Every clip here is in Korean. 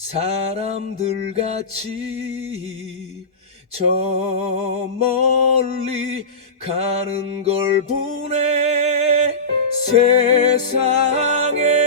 사람들 같이 저 멀리 가는 걸 보네 세상에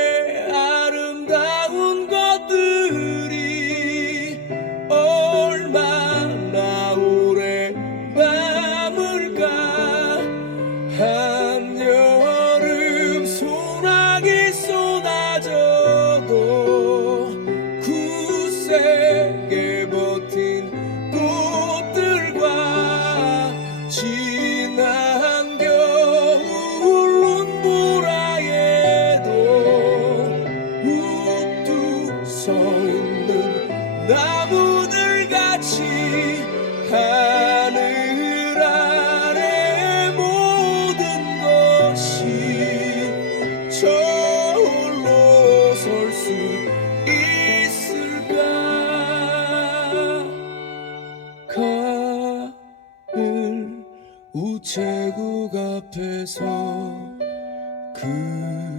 하늘 아래 모든 것이 저홀로 설 수 있을까? 가을 우체국 앞에서 그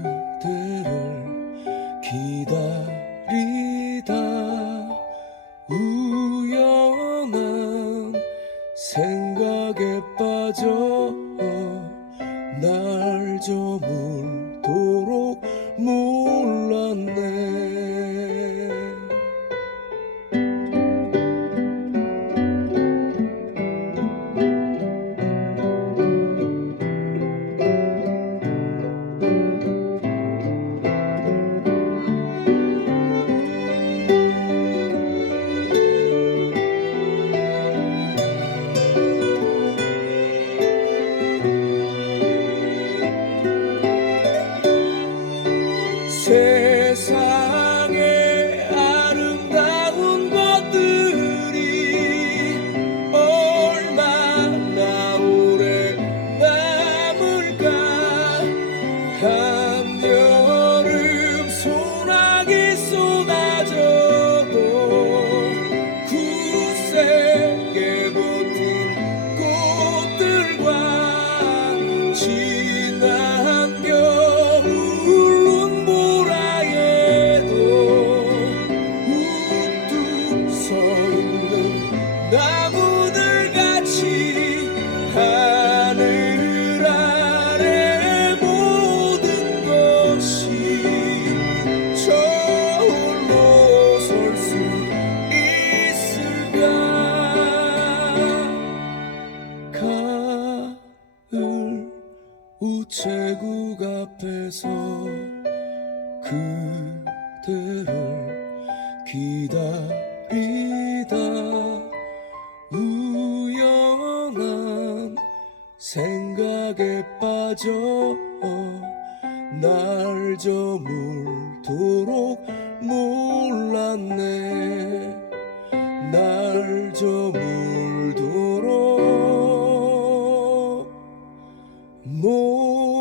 생각에 빠져 날 저물도록 몰랐네 세상에 아름다운 것들이 얼마나 오래 남을까? 한여름 소나기 쏟아져도 굳세게 버틴 꽃들과 우체국 앞에서 그대를 기다리다. 우연한 생각에 빠져 날 저물도록 몰랐네. 날 저물 も。